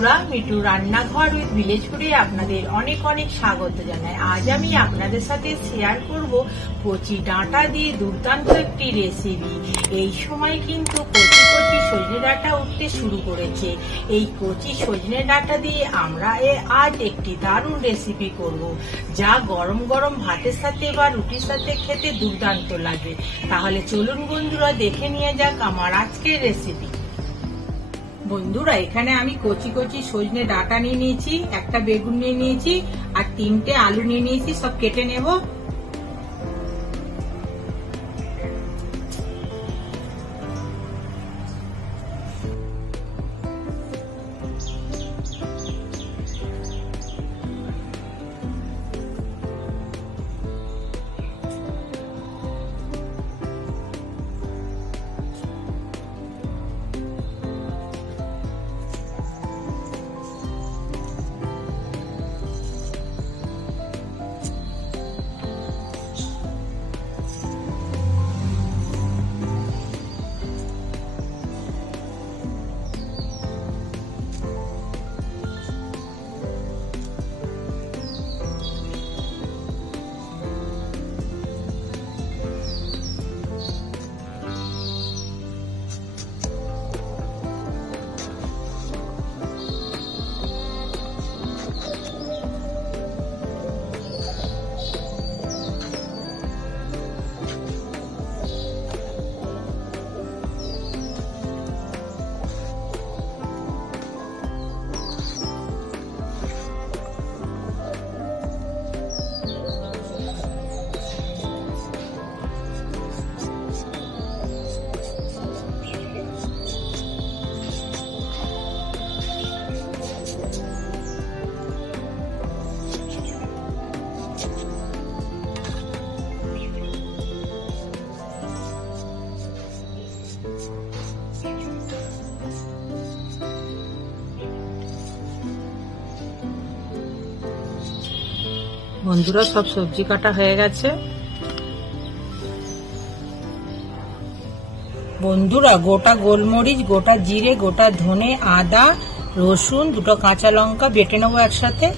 বন্ধুরা, মিঠু রান্নাঘর with village ফুডে আপনাদের অনেক অনেক স্বাগত জানাই। আজ আমি আপনাদের সাথে শেয়ার করব কচি ডাঁটা দিয়ে দুর্দান্ত একটি রেসিপি। এই সময় কিন্তু কচি কচি সজনে ডাঁটা উঠতে শুরু করেছে। এই কচি সজনে ডাঁটা দিয়ে আমরা আজ একটি দারুণ রেসিপি করব, যা গরম গরম ভাতের সাথে বা রুটির সাথে খেতে দুর্দান্ত লাগে। তাহলে চলুন বন্ধুরা, দেখে নিয়ে যাক আমার আজকের রেসিপি। বন্ধুরা, এখানে আমি কচি কচি সজনে ডাঁটা নিয়ে নিয়েছি, একটা বেগুন নিয়ে নিয়েছি আর 3টে আলু নিয়ে নিয়েছি। সব কেটে নেব। বন্ধুরা, সব সবজি কাটা হয়ে গেছে। বন্ধুরা, গোটা গোলমরিচ, গোটা জিরে, গোটা ধনে, আদা, রসুন, 2টো কাঁচা লঙ্কা বেটে নেবো একসাথে।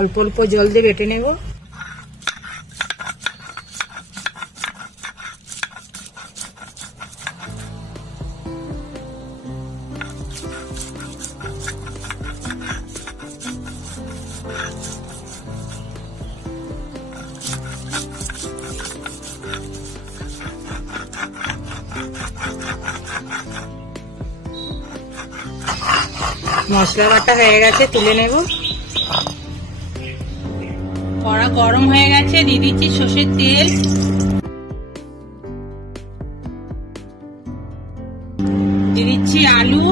অল্প অল্প জল দিয়ে বেটে নেব। মশলা বাটা হয়ে গেছে, তুলে নেব। কড়া গরম হয়ে গেছে, দিয়ে দিচ্ছি সর্ষের তেল, দিয়ে দিচ্ছি আলু,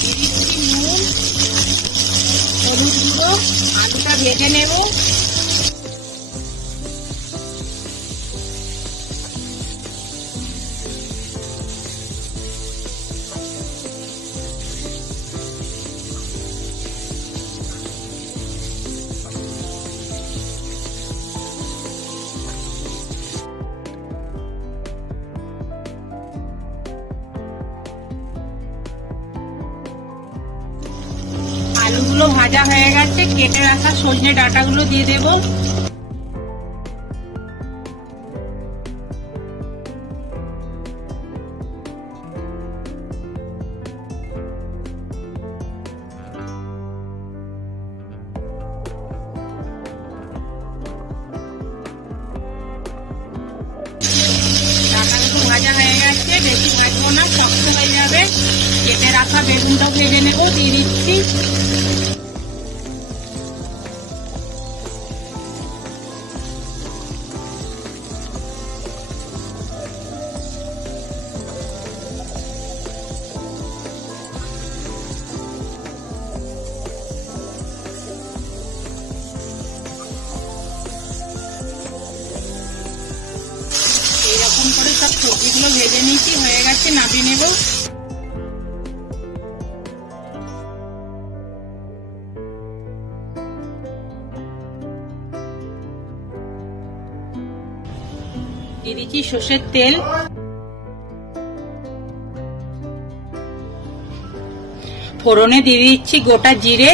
দিয়ে দিচ্ছি নুন, হলুদ গুঁড়ো। আলুটা ভেজে নেব। আলুগুলো ভাজা হয়ে গেছে, কেটে রাখা সজনে ডাঁটাগুলো দিয়ে দেব। ডাঁটাগুলো ভাজা হয়ে গেছে, বেশি ভাজবো না, শক্ত হয়ে যাবে। কেটে রাখা বেগুনটাও ভেজে নেব, দিয়ে দিচ্ছি। ভেজে নিয়েছি, হয়ে গেছে, নামিয়ে নেব। দিয়ে দিচ্ছি সর্ষের তেল, ফোড়নে দিয়ে দিচ্ছি গোটা জিরে,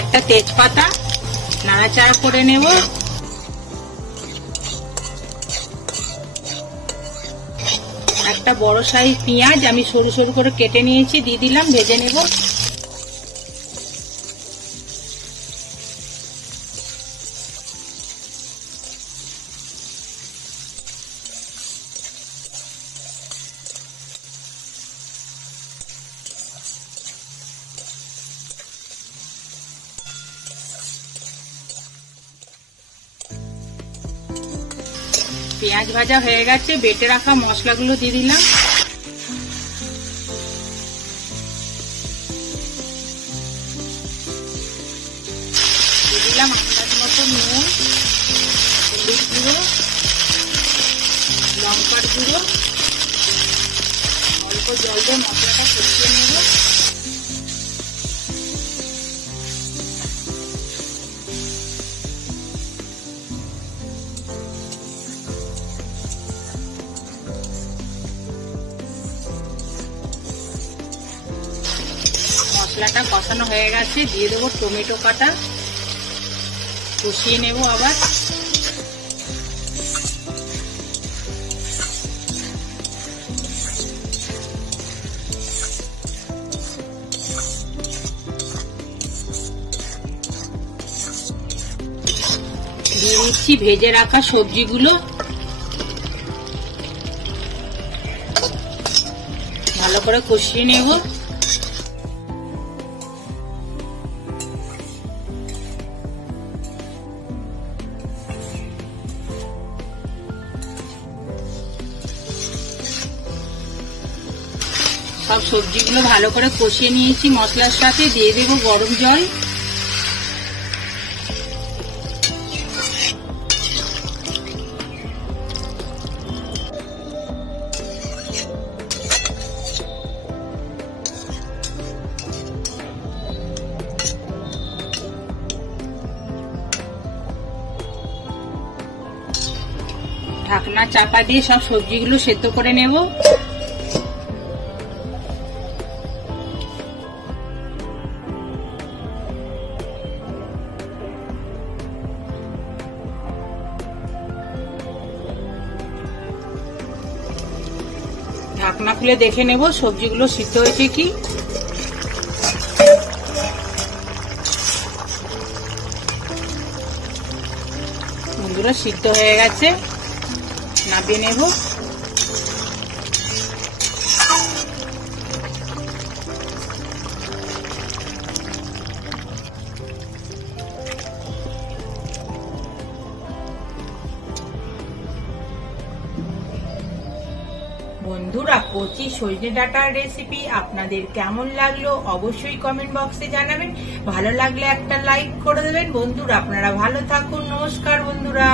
একটা তেজপাতা, নাড়াচাড়া করে নেব। একটা বড় সাইজ পেঁয়াজ আমি সরু সরু করে কেটে নিয়েছি, দিয়ে দিলাম, ভেজে নেব। পেঁয়াজ ভাজা হয়ে গেছে, বেটে রাখা মশলাগুলো দিয়ে দিলাম। দিয়ে দিলাম আন্দাজ মতো নুন, হলুদ গুঁড়ো, লঙ্কার গুঁড়ো। অল্প জল দিয়ে মশলাটা কষিয়ে নেব। মশলাটা কষানো হয়ে গেছে, দিয়ে দেবো টমেটো কাটা, কষিয়ে নেব আবার। দিয়ে দিচ্ছি ভেজে রাখা সবজিগুলো, ভালো করে কষিয়ে নেব। সব সবজিগুলো ভালো করে কষিয়ে নিয়েছি মশলার সাথে, দিয়ে দেব গরম জল। ঢাকনা চাপা দিয়ে সব সবজিগুলো সেদ্ধ করে নেব। ঢাকনা খুলে দেখে নেব সবজিগুলো সিদ্ধ হয়েছে কি। বন্ধুরা সিদ্ধ হয়ে গেছে, নামিয়ে নেব। বন্ধুরা, কচি সজনে ডাঁটার রেসিপি আপনাদের কেমন লাগলো অবশ্যই কমেন্ট বক্সে জানাবেন। ভালো লাগলে একটা লাইক করে দেবেন। বন্ধুরা আপনারা ভালো থাকুন। নমস্কার বন্ধুরা।